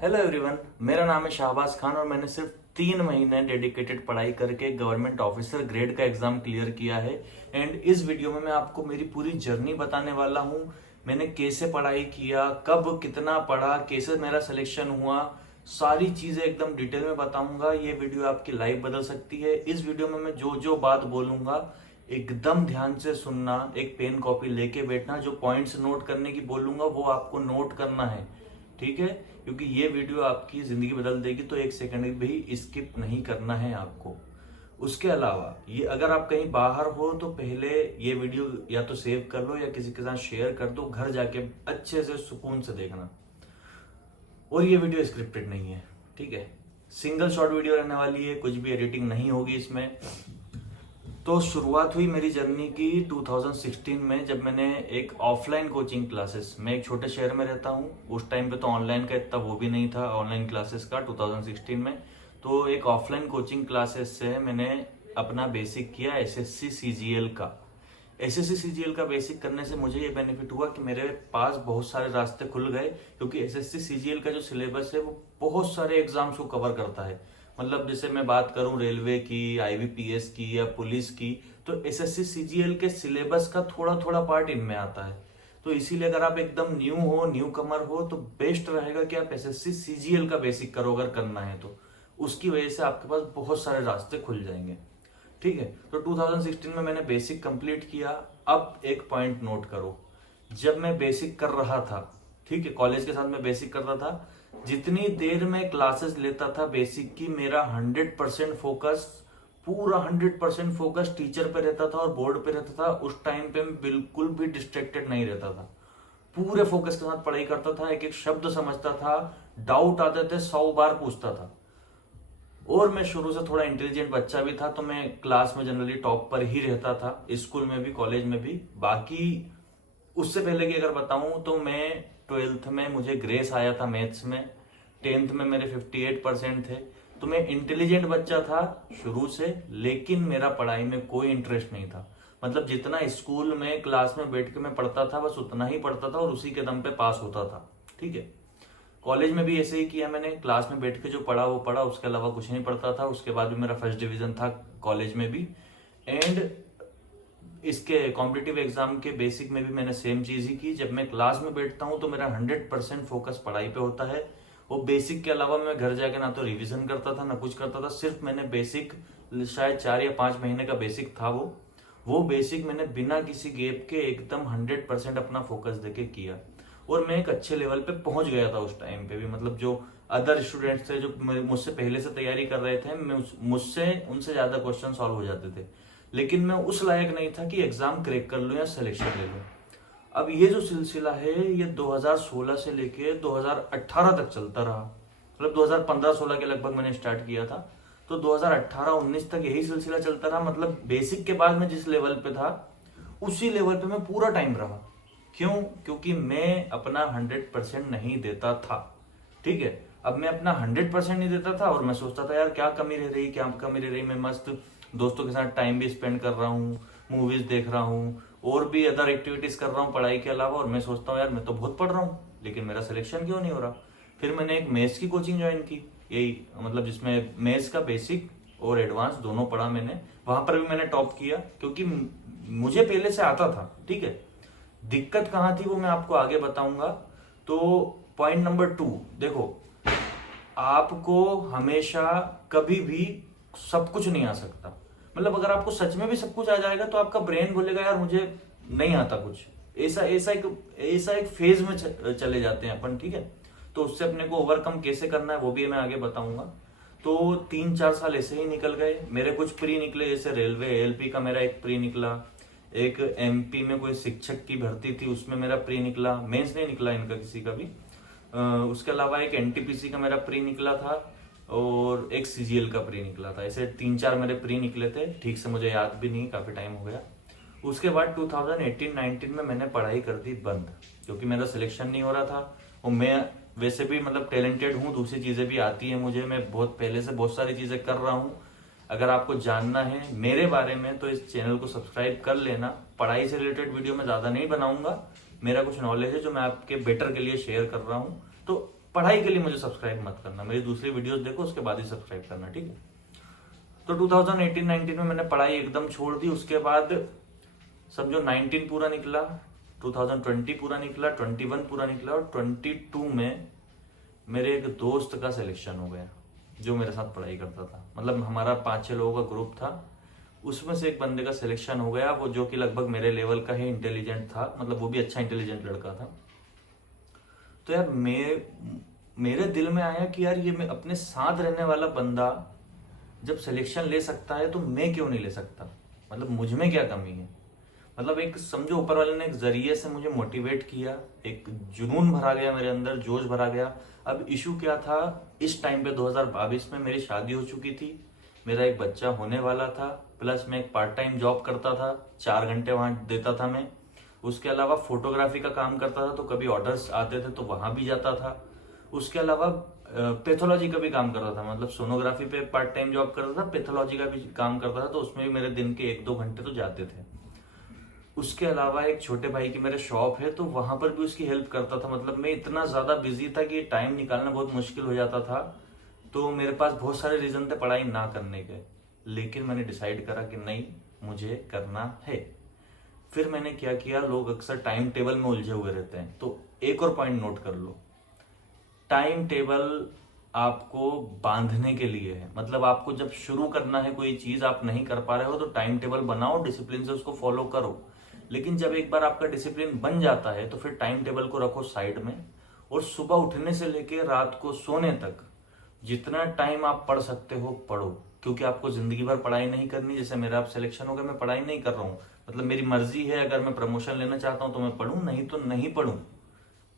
Hello everyone, मेरा नाम है शाहबाज खान और मैंने सिर्फ 3 महीने डेडिकेटेड पढ़ाई करके गवर्नमेंट ऑफिसर ग्रेड का एग्जाम क्लियर किया है। एंड इस वीडियो में मैं आपको मेरी पूरी जर्नी बताने वाला हूँ। मैंने कैसे पढ़ाई किया, कब कितना पढ़ा, कैसे मेरा सिलेक्शन हुआ, सारी चीजें एकदम डिटेल में बताऊंगा। ये वीडियो आपकी लाइफ बदल सकती है। इस वीडियो में मैं जो जो बात बोलूंगा एकदम ध्यान से सुनना, एक पेन कॉपी लेके बैठना, जो पॉइंट्स नोट करने की बोलूंगा वो आपको नोट करना है, ठीक है? क्योंकि ये वीडियो आपकी जिंदगी बदल देगी, तो एक सेकंड भी स्किप नहीं करना है आपको। उसके अलावा ये अगर आप कहीं बाहर हो तो पहले ये वीडियो या तो सेव कर लो या किसी के साथ शेयर कर दो, घर जाके अच्छे से सुकून से देखना। और ये वीडियो स्क्रिप्टेड नहीं है, ठीक है? सिंगल शॉट वीडियो रहने वाली है, कुछ भी एडिटिंग नहीं होगी इसमें। तो शुरुआत हुई मेरी जर्नी की 2016 में, जब मैंने एक ऑफलाइन कोचिंग क्लासेस, मैं एक छोटे शहर में रहता हूँ, उस टाइम पे तो ऑनलाइन का इतना वो भी नहीं था ऑनलाइन क्लासेस का 2016 में। तो एक ऑफलाइन कोचिंग क्लासेस से मैंने अपना बेसिक किया एसएससी सीजीएल का। एसएससी सीजीएल का बेसिक करने से मुझे ये बेनिफिट हुआ कि मेरे पास बहुत सारे रास्ते खुल गए, क्योंकि एसएससी सीजीएल का जो सिलेबस है वो बहुत सारे एग्जाम्स को कवर करता है। मतलब जैसे मैं बात करूं रेलवे की, आईबीपीएस की या पुलिस की, तो एसएससी सीजीएल के सिलेबस का थोड़ा थोड़ा पार्ट इनमें आता है। तो इसीलिए अगर आप एकदम न्यू कमर हो तो बेस्ट रहेगा कि आप एसएससी सीजीएल का बेसिक करो, अगर करना है तो। उसकी वजह से आपके पास बहुत सारे रास्ते खुल जाएंगे, ठीक है? तो 2016 में मैंने बेसिक कंप्लीट किया। अब एक पॉइंट नोट करो, जब मैं बेसिक कर रहा था, ठीक है, कॉलेज के साथ मैं बेसिक कर रहा था, जितनी देर मैं क्लासेस लेता था बेसिक की, मेरा 100% फोकस, पूरा 100% फोकस टीचर पे रहता था और बोर्ड पे रहता था। उस टाइम पे मैं बिल्कुल भी डिस्ट्रैक्टेड नहीं रहता था, पूरे फोकस के साथ पढ़ाई करता था, एक एक शब्द समझता था, डाउट आते थे 100 बार पूछता था। और मैं शुरू से थोड़ा इंटेलिजेंट बच्चा भी था, तो मैं क्लास में जनरली टॉप पर ही रहता था, स्कूल में भी कॉलेज में भी। बाकी उससे पहले की अगर बताऊं तो मैं 12th में मुझे ग्रेस आया था मैथ्स में, 10th में मेरे 58% थे। तो मैं इंटेलिजेंट बच्चा था शुरू से, लेकिन मेरा पढ़ाई में कोई इंटरेस्ट नहीं था। मतलब जितना स्कूल में क्लास में बैठ के मैं पढ़ता था बस उतना ही पढ़ता था और उसी के दम पे पास होता था, ठीक है? कॉलेज में भी ऐसे ही किया मैंने, क्लास में बैठ के जो पढ़ा वो पढ़ा, उसके अलावा कुछ नहीं पढ़ता था। उसके बाद भी मेरा फर्स्ट डिवीजन था कॉलेज में भी। एंड इसके कॉम्पिटिटिव एग्जाम के बेसिक में भी मैंने सेम चीज ही की। जब मैं क्लास में बैठता हूँ तो मेरा 100% फोकस पढ़ाई पे होता है। वो बेसिक के अलावा मैं घर जाके ना तो रिवीजन करता था ना कुछ करता था, सिर्फ मैंने बेसिक, शायद 4 या 5 महीने का बेसिक था वो बेसिक मैंने बिना किसी गैप के एकदम 100% अपना फोकस देके किया। और मैं एक अच्छे लेवल पे पहुंच गया था उस टाइम पे भी। मतलब जो अदर स्टूडेंट्स थे जो मुझसे पहले से तैयारी कर रहे थे, मुझसे उनसे ज्यादा क्वेश्चन सॉल्व हो जाते थे, लेकिन मैं उस लायक नहीं था कि एग्जाम क्रैक कर लूं या सिलेक्शन ले लूं। अब ये जो सिलसिला है ये 2016 से लेके 2018 तक चलता रहा। मतलब 2015-16 के लगभग मैंने स्टार्ट किया था, तो 2018-19 तक यही सिलसिला चलता रहा। मतलब बेसिक के बाद मैं जिस लेवल पे था उसी लेवल पे मैं पूरा टाइम रहा। क्यों? क्योंकि मैं अपना 100% नहीं देता था, ठीक है? अब मैं अपना 100% नहीं देता था और मैं सोचता था यार क्या कमी रह रही, क्या कमी रह रही, मैं मस्त दोस्तों के साथ टाइम भी स्पेंड कर रहा हूँ, मूवीज देख रहा हूँ और भी अदर एक्टिविटीज कर रहा हूँ पढ़ाई के अलावा, और मैं सोचता हूँ यार मैं तो बहुत पढ़ रहा हूँ लेकिन मेरा सिलेक्शन क्यों नहीं हो रहा। फिर मैंने एक मैथ्स की कोचिंग ज्वाइन की, यही मतलब जिसमें मैथ्स का बेसिक और एडवांस दोनों पढ़ा मैंने। वहां पर भी मैंने टॉप किया क्योंकि मुझे पहले से आता था, ठीक है? दिक्कत कहाँ थी वो मैं आपको आगे बताऊंगा। तो पॉइंट नंबर 2 देखो, आपको हमेशा कभी भी सब कुछ नहीं आ सकता। मतलब अगर आपको सच में भी सब कुछ आ जाएगा तो आपका ब्रेन बोलेगा यार मुझे नहीं आता कुछ, ऐसा एक फेज में चले जाते हैं अपन, ठीक है? तो उससे अपने को ओवरकम कैसे करना है वो भी मैं आगे बताऊंगा। तो 3-4 साल ऐसे ही निकल गए मेरे। कुछ प्री निकले, जैसे रेलवे एएलपी का मेरा एक प्री निकला, एक एमपी में कोई शिक्षक की भर्ती थी उसमें मेरा प्री निकला, मेंस नहीं निकला इनका किसी का भी। उसके अलावा एक एनटीपीसी का मेरा प्री निकला था और एक सीजीएल का प्री निकला था। ऐसे 3-4 मेरे प्री निकले थे, ठीक से मुझे याद भी नहीं, काफी टाइम हो गया। उसके बाद 2018-19 में मैंने पढ़ाई कर दी बंद, क्योंकि मेरा सिलेक्शन नहीं हो रहा था। और मैं वैसे भी मतलब टैलेंटेड हूँ, दूसरी चीजें भी आती है मुझे, मैं बहुत पहले से बहुत सारी चीजें कर रहा हूँ। अगर आपको जानना है मेरे बारे में तो इस चैनल को सब्सक्राइब कर लेना। पढ़ाई से रिलेटेड वीडियो मैं ज्यादा नहीं बनाऊंगा, मेरा कुछ नॉलेज है जो मैं आपके बेटर के लिए शेयर कर रहा हूँ। तो पढ़ाई के लिए मुझे सब्सक्राइब मत करना, मेरी दूसरी वीडियोस देखो उसके बाद ही सब्सक्राइब करना, ठीक है। तो 2018-19 में मैंने पढ़ाई एकदम छोड़ दी। उसके बाद समझो 19 पूरा निकला, 2020 पूरा निकला, 21 पूरा निकला और 22 में मेरे एक दोस्त का सिलेक्शन हो गया जो मेरे साथ पढ़ाई करता था। मतलब हमारा 5-6 लोगों का ग्रुप था, उसमें से एक बंदे का सिलेक्शन हो गया, वो जो कि लगभग मेरे लेवल का ही इंटेलिजेंट था, मतलब वो भी अच्छा इंटेलिजेंट लड़का था। तो यार मेरे दिल में आया कि यार ये मैं अपने साथ रहने वाला बंदा जब सिलेक्शन ले सकता है तो मैं क्यों नहीं ले सकता, मतलब मुझ में क्या कमी है। मतलब एक समझो ऊपर वाले ने एक जरिए से मुझे मोटिवेट किया, एक जुनून भरा गया मेरे अंदर, जोश भरा गया। अब इशू क्या था, इस टाइम पे 2022 में मेरी शादी हो चुकी थी, मेरा एक बच्चा होने वाला था, प्लस मैं एक पार्ट टाइम जॉब करता था, 4 घंटे वहां देता था मैं। उसके अलावा फोटोग्राफी का काम करता था, तो कभी ऑर्डर्स आते थे तो वहां भी जाता था। उसके अलावा पैथोलॉजी का भी काम करता था, मतलब सोनोग्राफी पे पार्ट टाइम जॉब करता था, पैथोलॉजी का भी काम करता था, तो उसमें भी मेरे दिन के 1-2 घंटे तो जाते थे। उसके अलावा एक छोटे भाई की मेरे शॉप है, तो वहां पर भी उसकी हेल्प करता था। मतलब मैं इतना ज्यादा बिजी था कि टाइम निकालना बहुत मुश्किल हो जाता था। तो मेरे पास बहुत सारे रीजन थे पढ़ाई ना करने के, लेकिन मैंने डिसाइड करा कि नहीं, मुझे करना है। फिर मैंने क्या किया, लोग अक्सर टाइम टेबल में उलझे हुए रहते हैं, तो एक और पॉइंट नोट कर लो, टाइम टेबल आपको बांधने के लिए है। मतलब आपको जब शुरू करना है कोई चीज, आप नहीं कर पा रहे हो तो टाइम टेबल बनाओ, डिसिप्लिन से उसको फॉलो करो। लेकिन जब एक बार आपका डिसिप्लिन बन जाता है तो फिर टाइम टेबल को रखो साइड में, और सुबह उठने से लेकर रात को सोने तक जितना टाइम आप पढ़ सकते हो पढ़ो। क्योंकि आपको जिंदगी भर पढ़ाई नहीं करनी। जैसे मेरा अब सिलेक्शन हो गया, मैं पढ़ाई नहीं कर रहा हूँ, मतलब मेरी मर्जी है, अगर मैं प्रमोशन लेना चाहता हूं तो मैं पढ़ूं, नहीं तो नहीं पढ़ूं,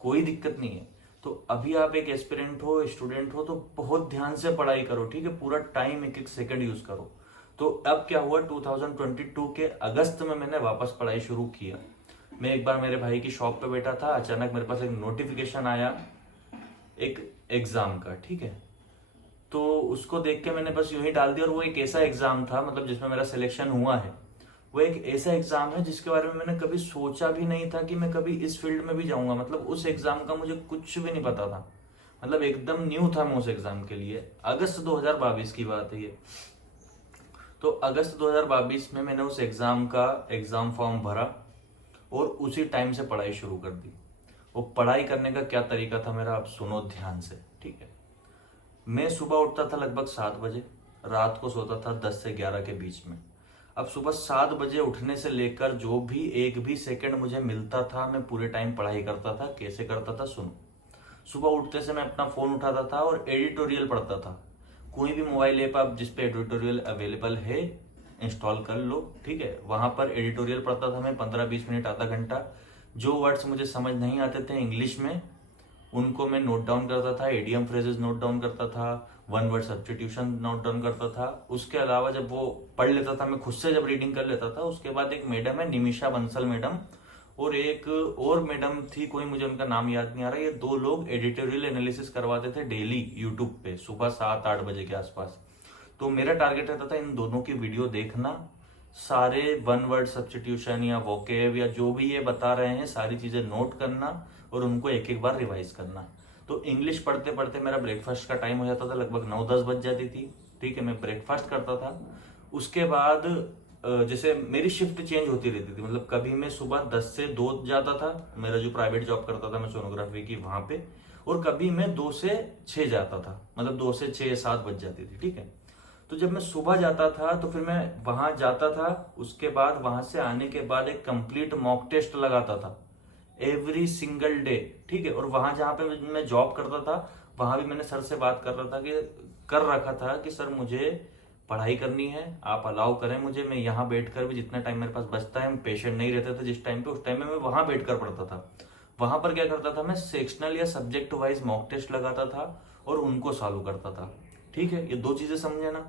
कोई दिक्कत नहीं है। तो अभी आप एक एस्पिरेंट हो, स्टूडेंट हो, तो बहुत ध्यान से पढ़ाई करो, ठीक है, पूरा टाइम एक एक सेकंड यूज करो। तो अब क्या हुआ, 2022 के अगस्त में मैंने वापस पढ़ाई शुरू किया। मैं एक बार मेरे भाई की शॉप पे बैठा था, अचानक मेरे पास एक नोटिफिकेशन आया एक एग्जाम का, ठीक है। तो उसको देख के मैंने बस यूं ही डाल दिया, और वो एक ऐसा एग्जाम था मतलब जिसमें मेरा सिलेक्शन हुआ है। वो एक ऐसा एग्जाम है जिसके बारे में मैंने कभी सोचा भी नहीं था कि मैं कभी इस फील्ड में भी जाऊंगा। मतलब उस एग्जाम का मुझे कुछ भी नहीं पता था, मतलब एकदम न्यू था मैं उस एग्जाम के लिए। अगस्त 2022 की बात है ये। तो अगस्त 2022 में मैंने उस एग्जाम का एग्जाम फॉर्म भरा और उसी टाइम से पढ़ाई शुरू कर दी। वो पढ़ाई करने का क्या तरीका था मेरा, आप सुनो ध्यान से, ठीक है। मैं सुबह उठता था लगभग 7 बजे, रात को सोता था 10 से 11 के बीच में। अब सुबह 7 बजे उठने से लेकर जो भी एक भी सेकंड मुझे मिलता था, मैं पूरे टाइम पढ़ाई करता था। कैसे करता था सुनो। सुबह उठते से मैं अपना फोन उठाता था और एडिटोरियल पढ़ता था। कोई भी मोबाइल ऐप आप जिसपे एडिटोरियल अवेलेबल है इंस्टॉल कर लो, ठीक है। वहां पर एडिटोरियल पढ़ता था मैं 15-20 मिनट, आधा घंटा। जो वर्ड्स मुझे समझ नहीं आते थे इंग्लिश में, उनको मैं नोट डाउन करता था, एडियम फ्रेजेस नोट डाउन करता था, one word substitution note down करता था। उसके अलावा जब वो पढ़ लेता था मैं खुद से, जब रीडिंग कर लेता था, उसके बाद एक मैडम है निमिषा बंसल मैडम, और एक और मैडम थी, कोई मुझे उनका नाम याद नहीं आ रहा, ये 2 लोग एडिटोरियल एनालिसिस करवाते थे डेली यूट्यूब पे सुबह 7-8 बजे के आसपास। तो मेरा टारगेट रहता था इन दोनों की वीडियो देखना, सारे वन वर्ड सब्स्टिट्यूशन या वोकेब या जो भी ये बता रहे हैं सारी चीजें नोट करना और उनको एक एक बार रिवाइज करना। तो इंग्लिश पढ़ते पढ़ते मेरा ब्रेकफास्ट का टाइम हो जाता था, लगभग 9-10 बज जाती थी, ठीक है। मैं ब्रेकफास्ट करता था। उसके बाद जैसे मेरी शिफ्ट चेंज होती रहती थी, मतलब कभी मैं सुबह 10 से 2 जाता था, मेरा जो प्राइवेट जॉब करता था मैं सोनोग्राफी की वहां पे, और कभी मैं 2 से 6 जाता था, मतलब 2 से 6-7 बज जाती थी, ठीक है। तो जब मैं सुबह जाता था तो फिर मैं वहां जाता था, उसके बाद वहां से आने के बाद एक कंप्लीट मॉक टेस्ट लगाता था एवरी सिंगल डे, ठीक है। और वहां जहां पे मैं जॉब करता था वहां भी मैंने सर से बात कर रहा था कि कर रखा था कि सर मुझे पढ़ाई करनी है, आप अलाउ करें मुझे, मैं यहाँ बैठकर भी जितना टाइम मेरे पास बचता है, पेशेंट नहीं रहते थे जिस टाइम पे, उस टाइम में मैं वहां बैठकर पढ़ता था। वहां पर क्या करता था मैं, सेक्शनल या सब्जेक्ट वाइज मॉक टेस्ट लगाता था और उनको सॉल्व करता था, ठीक है। ये 2 चीजें समझे ना,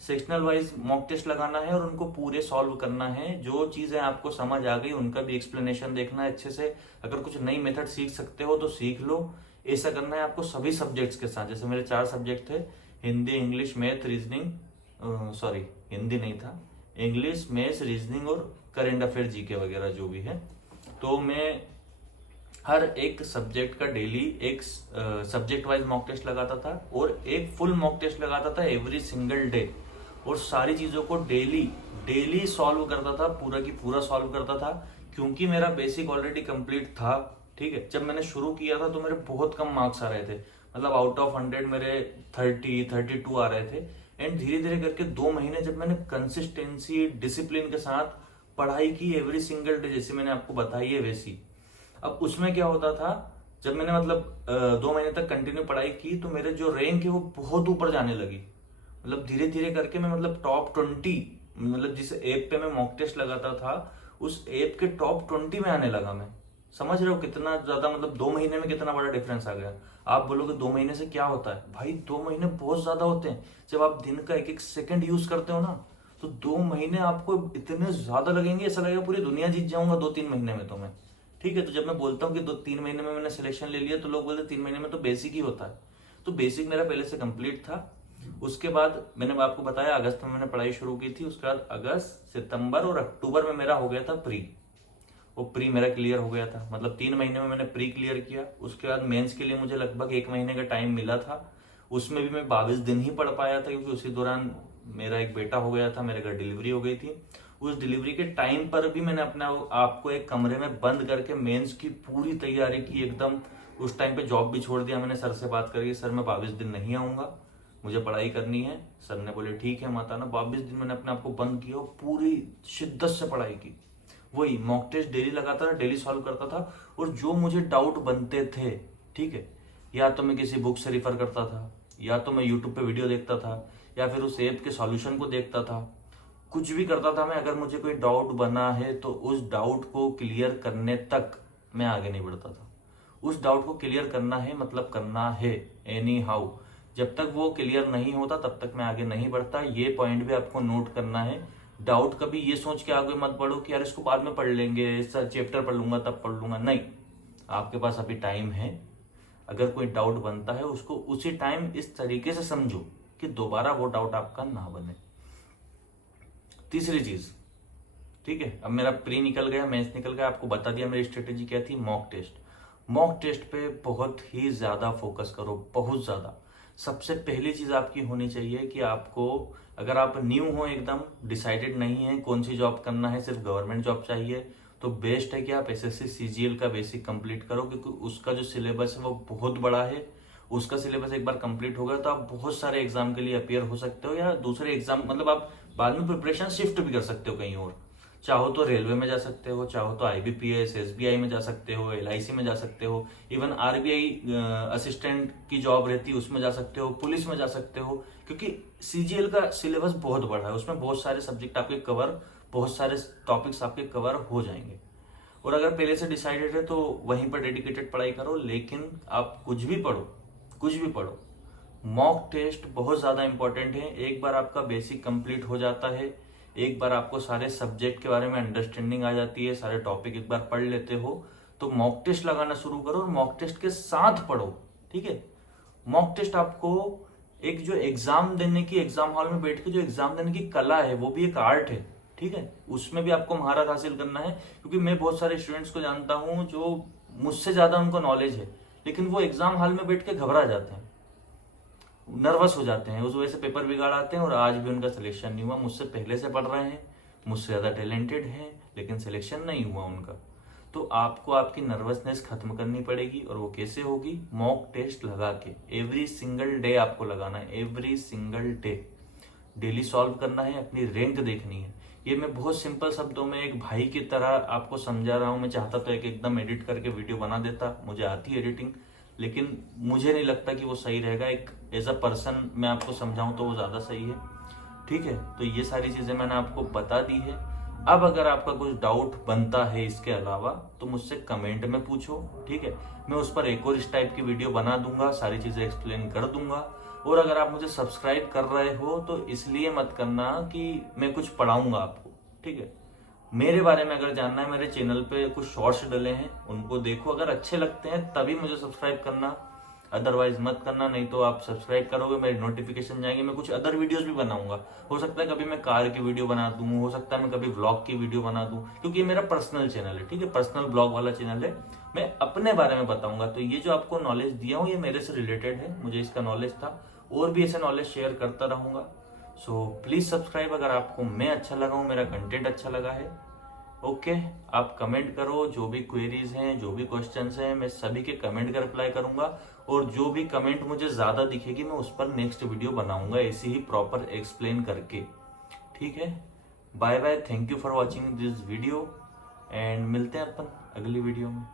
सेक्शनल वाइज मॉक टेस्ट लगाना है और उनको पूरे सॉल्व करना है। जो चीजें आपको समझ आ गई उनका भी एक्सप्लेनेशन देखना है अच्छे से। अगर कुछ नई मेथड सीख सकते हो तो सीख लो। ऐसा करना है आपको सभी सब्जेक्ट्स के साथ। जैसे मेरे 4 सब्जेक्ट थे, Hindi, English, math, reasoning, sorry Hindi नहीं था, इंग्लिश, मैथ्स, रीजनिंग और करंट अफेयर, जीके वगैरह जो भी है। तो मैं हर एक सब्जेक्ट का डेली एक सब्जेक्ट वाइज मॉक टेस्ट लगाता था और एक फुल मॉक टेस्ट लगाता था एवरी सिंगल डे, और सारी चीजों को डेली डेली सॉल्व करता था, पूरा की पूरा सॉल्व करता था, क्योंकि मेरा बेसिक ऑलरेडी कंप्लीट था। ठीक है, जब मैंने शुरू किया था तो मेरे बहुत कम मार्क्स आ रहे थे, मतलब आउट ऑफ 100 मेरे 32 आ रहे थे। एंड धीरे धीरे करके 2 महीने जब मैंने कंसिस्टेंसी डिसिप्लिन के साथ पढ़ाई की एवरी सिंगल डे, जैसे मैंने आपको बताई है वैसी, अब उसमें क्या होता था, जब मैंने मतलब 2 महीने तक कंटिन्यू पढ़ाई की तो मेरे जो रैंक है वो बहुत ऊपर जाने लगी। मतलब धीरे धीरे करके मैं मतलब टॉप 20, मतलब जिस ऐप पे मैं मॉक टेस्ट लगाता था उस ऐप के टॉप 20 में आने लगा मैं। समझ रहे हो कितना ज्यादा, मतलब 2 महीने में कितना बड़ा डिफरेंस आ गया। आप बोलोगे 2 महीने से क्या होता है, भाई 2 महीने बहुत ज्यादा होते हैं। जब आप दिन का एक एक सेकंड यूज करते हो ना, तो 2 महीने आपको इतने ज्यादा लगेंगे, ऐसा लगेगा पूरी दुनिया जीत जाऊंगा 2-3 महीने में तो मैं। ठीक है, तो जब मैं बोलता हूँ कि 2-3 महीने में मैंने सिलेक्शन ले लिया, तो लोग बोलते 3 महीने में तो बेसिक ही होता है। तो बेसिक मेरा पहले से कंप्लीट था। उसके बाद मैंने आपको बताया अगस्त में मैंने पढ़ाई शुरू की थी, उसके बाद अगस्त, सितंबर और अक्टूबर में मेरा हो गया था प्री। वो प्री मेरा क्लियर हो गया था, मतलब 3 महीने में मैंने प्री क्लियर किया। उसके बाद मेंस के लिए मुझे लगभग 1 महीने का टाइम मिला था, उसमें भी मैं 22 दिन ही पढ़ पाया था, क्योंकि उसी दौरान मेरा एक बेटा हो गया था, मेरे घर डिलीवरी हो गई थी। उस डिलीवरी के टाइम पर भी मैंने अपने आप को एक कमरे में बंद करके मेंस की पूरी तैयारी की एकदम। उस टाइम पे जॉब भी छोड़ दिया मैंने, सर से बात करके, सर मैं 22 दिन नहीं आऊंगा, मुझे पढ़ाई करनी है। सर ने बोले ठीक है माता ना। 22 दिन मैंने अपने आप को बंद किया और पूरी शिद्दत से पढ़ाई की। वही मॉक टेस्ट डेली लगाता था, डेली सॉल्व करता था, और जो मुझे डाउट बनते थे, ठीक है, या तो मैं किसी बुक से रिफर करता था, या तो मैं यूट्यूब पे वीडियो देखता था, या फिर उस ऐप के सॉल्यूशन को देखता था, कुछ भी करता था मैं। अगर मुझे कोई डाउट बना है तो उस डाउट को क्लियर करने तक मैं आगे नहीं बढ़ता था। उस डाउट को क्लियर करना है, मतलब करना है एनी हाउ। जब तक वो क्लियर नहीं होता तब तक मैं आगे नहीं बढ़ता। ये पॉइंट भी आपको नोट करना है। डाउट कभी ये सोच के आगे मत बढ़ो कि यार इसको बाद में पढ़ लेंगे, सर चैप्टर पढ़ लूंगा तब पढ़ लूंगा। नहीं, आपके पास अभी टाइम है। अगर कोई डाउट बनता है उसको उसी टाइम इस तरीके से समझो कि दोबारा वो डाउट आपका ना बने। तीसरी चीज, ठीक है, अब मेरा प्री निकल गया, मेंस निकल गया, आपको बता दिया मेरी स्ट्रेटेजी क्या थी। मॉक टेस्ट, मॉक टेस्ट पे बहुत ही ज्यादा फोकस करो, बहुत ज्यादा। सबसे पहली चीज आपकी होनी चाहिए कि आपको, अगर आप न्यू हो, एकदम डिसाइडेड नहीं है कौन सी जॉब करना है, सिर्फ गवर्नमेंट जॉब चाहिए, तो बेस्ट है कि आप एसएससी सीजीएल का बेसिक कंप्लीट करो, क्योंकि उसका जो सिलेबस है वो बहुत बड़ा है। उसका सिलेबस एक बार कंप्लीट होगा तो आप बहुत सारे एग्जाम के लिए अपियर हो सकते हो, या दूसरे एग्जाम, मतलब आप बाद में प्रिपरेशन शिफ्ट भी कर सकते हो कहीं और। चाहो तो रेलवे में जा सकते हो, चाहो तो आईबीपीएस एसबीआई में जा सकते हो, एलआईसी में जा सकते हो, इवन आरबीआई असिस्टेंट की जॉब रहती है उसमें जा सकते हो, पुलिस में जा सकते हो, क्योंकि सीजीएल का सिलेबस बहुत बड़ा है। उसमें बहुत सारे सब्जेक्ट आपके कवर, बहुत सारे टॉपिक्स आपके कवर हो जाएंगे। और अगर पहले से डिसाइडेड है तो वहीं पर डेडिकेटेड पढ़ाई करो, लेकिन आप कुछ भी पढ़ो, कुछ भी पढ़ो, मॉक टेस्ट बहुत ज्यादा इंपॉर्टेंट है। एक बार आपका बेसिक कंप्लीट हो जाता है, एक बार आपको सारे सब्जेक्ट के बारे में अंडरस्टैंडिंग आ जाती है, सारे टॉपिक एक बार पढ़ लेते हो, तो मॉक टेस्ट लगाना शुरू करो और मॉक टेस्ट के साथ पढ़ो। ठीक है, मॉक टेस्ट आपको एक जो एग्जाम देने की, एग्जाम हॉल में बैठ के जो एग्जाम देने की कला है, वो भी एक आर्ट है। ठीक है, उसमें भी आपको महारत हासिल करना है, क्योंकि मैं बहुत सारे स्टूडेंट्स को जानता हूं जो मुझसे ज्यादा उनको नॉलेज है, लेकिन वो एग्जाम हॉल में बैठ के घबरा जाते हैं, नर्वस हो जाते हैं, उस वजह से पेपर बिगाड़ आते हैं और आज भी उनका सिलेक्शन नहीं हुआ। मुझसे पहले से पढ़ रहे हैं, मुझसे ज्यादा टैलेंटेड हैं, लेकिन सिलेक्शन नहीं हुआ उनका। तो आपको आपकी नर्वसनेस खत्म करनी पड़ेगी, और वो कैसे होगी? मॉक टेस्ट लगा के। एवरी सिंगल डे आपको लगाना है, every single day daily solve करना है, अपनी रैंक देखनी है। ये मैं बहुत सिंपल शब्दों में एक भाई की तरह आपको समझा रहा हूं। मैं चाहता तो एक एकदम एडिट करके वीडियो बना देता, मुझे आती है एडिटिंग, लेकिन मुझे नहीं लगता कि वो सही रहेगा। एक एज अ पर्सन मैं आपको समझाऊं तो वो ज्यादा सही है। ठीक है, तो ये सारी चीजें मैंने आपको बता दी है। अब अगर आपका कुछ डाउट बनता है इसके अलावा तो मुझसे कमेंट में पूछो। ठीक है, मैं उस पर एक और इस टाइप की वीडियो बना दूंगा, सारी चीजें एक्सप्लेन कर दूंगा। और अगर आप मुझे सब्सक्राइब कर रहे हो तो इसलिए मत करना कि मैं कुछ पढ़ाऊंगा आपको। ठीक है, मेरे बारे में अगर जानना है, मेरे चैनल पे कुछ शॉर्ट्स डले हैं, उनको देखो, अगर अच्छे लगते हैं तभी मुझे सब्सक्राइब करना। अदरवाइज मत करना, नहीं तो आप सब्सक्राइब करोगे मेरी नोटिफिकेशन जाएंगे। मैं कुछ अदर वीडियोस भी बनाऊंगा, हो सकता है कभी मैं कार की वीडियो बना दूं, हो सकता है मैं कभी व्लॉग की वीडियो बना दूं, क्योंकि ये मेरा पर्सनल चैनल है, ठीक है, पर्सनल ब्लॉग वाला चैनल है। मैं अपने बारे में बताऊंगा। तो ये जो आपको नॉलेज दिया हूँ ये मेरे से रिलेटेड है, मुझे इसका नॉलेज था, और भी ऐसे नॉलेज शेयर करता रहूंगा। सो प्लीज सब्सक्राइब अगर आपको मैं अच्छा लगा हूँ, मेरा कंटेंट अच्छा लगा है। ओके, आप कमेंट करो, जो भी क्वेरीज हैं, जो भी क्वेश्चंस हैं, मैं सभी के कमेंट का रिप्लाई करूंगा। और जो भी कमेंट मुझे ज्यादा दिखेगी मैं उस पर नेक्स्ट वीडियो बनाऊंगा, ऐसे ही प्रॉपर एक्सप्लेन करके। ठीक है, bye bye, thank you for watching this video, and मिलते हैं अपन अगली वीडियो में।